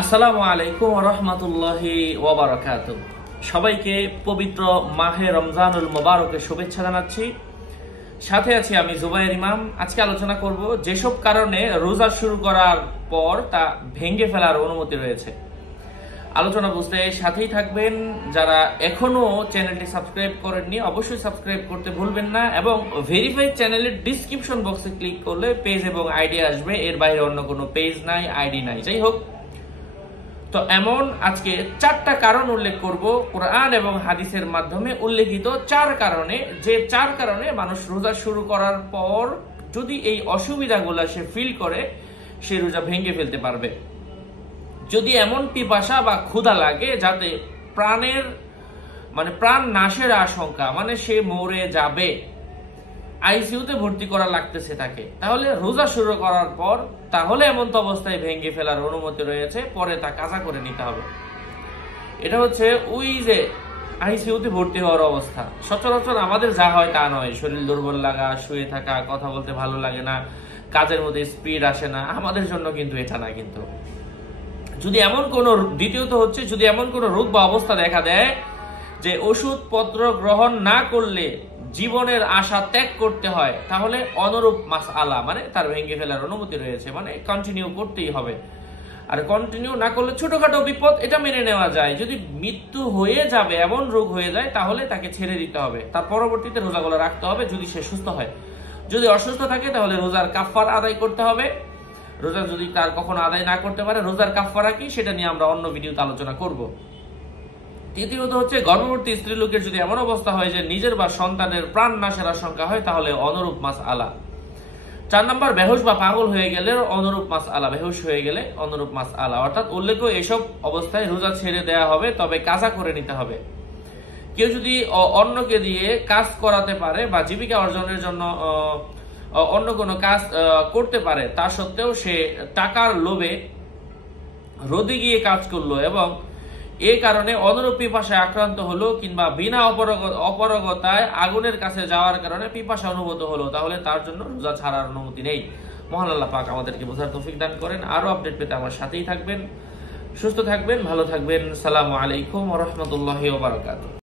আসসালামু আলাইকুম ওয়া রাহমাতুল্লাহি ওয়া বারাকাতুহু। সবাইকে পবিত্র মাহে রমজানুল মুবারকের শুভেচ্ছা জানাচ্ছি। সাথে আছি আমি জুবায়ের ইমাম। আজকে আলোচনা করব যেসব কারণে রোজা শুরু করার পর তা ভেঙে ফেলার অনুমতি রয়েছে। আলোচনা বুঝতে সাথেই থাকবেন। যারা এখনো চ্যানেলটি সাবস্ক্রাইব করেননি অবশ্যই সাবস্ক্রাইব করতে ভুলবেন না, এবং ভেরিফাইড চ্যানেলের ডেসক্রিপশন বক্সে ক্লিক করলে পেজ এবং আইডি আসবে। এর বাইরে অন্য কোনো পেজ নাই, আইডি নাই। যাই হোক, তো এমন আজকে 4টা কারণ উল্লেখ করব কোরআন এবং হাদিসের মাধ্যমে উল্লেখিত 4 কারণে, যে 4 কারণে মানুষ রোজা শুরু করার পর যদি এই অসুবিধাগুলো সে ফিল করে সে রোজা ভেঙে ফেলতে পারবে। যদি এমন পিপাসা বা ক্ষুধা লাগে যাতে প্রাণ নাশের আশঙ্কা, মানে সে মরে যাবে, আইসিইউতে ভর্তি করা লাগতেছে তাকে, তাহলে রোজা শুরু করার পর তাহলে এমন তো অবস্থায় ভেঙে ফেলার অনুমতি রয়েছে, পরে তা কাজা করে নিতে হবে। এটা হচ্ছে ওই যে আইসিইউতে ভর্তি হওয়ার অবস্থা। সচরাচর আমাদের যা হয় তা নয়, শরীর দুর্বল লাগা, শুয়ে থাকা, কথা বলতে ভালো লাগে না, কাজের মধ্যে স্পিড আসে না, আমাদের জন্য কিন্তু এটা না। কিন্তু যদি এমন কোন, দ্বিতীয়ত হচ্ছে যদি এমন কোন রোগ বা অবস্থা দেখা দেয় যে ওষুধ পত্র গ্রহণ না করলে জীবনের আশা ত্যাগ করতে হয়, তাহলে অনুরূপ মাসআলা, মানে তার ভেঙে ফেলার অনুমতি রয়েছে, মানে কন্টিনিউ করতেই হবে। আর কন্টিনিউ না করলে ছোটখাটো বিপদ এটা মেনে নেওয়া যায়। যদি মৃত্যু হয়ে যাবে, এমন রোগ হয়ে যায়, তাহলে তাকে ছেড়ে দিতে হবে, তার পরবর্তীতে রোজাগুলো রাখতে হবে যদি সে সুস্থ হয়। যদি অসুস্থ থাকে তাহলে রোজার কাফারা আদায় করতে হবে। রোজা যদি তার কখনো আদায় না করতে পারে, রোজার কাফারা কি সেটা নিয়ে আমরা অন্য ভিডিওতে আলোচনা করব। তৃতীয়ত হচ্ছে গর্ভবতী স্ত্রী লোকের যদি এমন অবস্থা হয় যে নিজের বা সন্তানের প্রাণ নাশের আশঙ্কা হয়, তাহলে অনুরূপ মাসআলা। 4 নম্বর, বেহুশ বা পাগল হয়ে গেলে অনুরূপ মাসআলা, বেহুশ হয়ে গেলে অনুরূপ মাসআলা। অর্থাৎ উল্লেখ্য এসব অবস্থায় রোজা ছেড়ে দেওয়া হবে, তবে কাজা করে নিতে হবে। কেউ যদি অন্যকে দিয়ে কাজ করাতে পারে বা জীবিকা অর্জনের জন্য অন্য কোনো কাজ করতে পারে, তা সত্ত্বেও সে টাকার লোভে রোদে গিয়ে কাজ করলো এবং এই কারণে অনুরূপ পিপাসায় আক্রান্ত হলো, কিংবা বিনা অপারগতায় আগুনের কাছে যাওয়ার কারণে পিপাসা অনুভূত হলো, তাহলে তার জন্য রোজা ছাড়ার অনুমতি নেই। মহান আল্লাহ পাক আমাদেরকে বোঝার তৌফিক দান করেন। আরো আপডেট পেতে আমার সাথেই থাকবেন। সুস্থ থাকবেন, ভালো থাকবেন। আসসালামু আলাইকুম ওয়া রাহমাতুল্লাহি ওয়া বারাকাতুহু।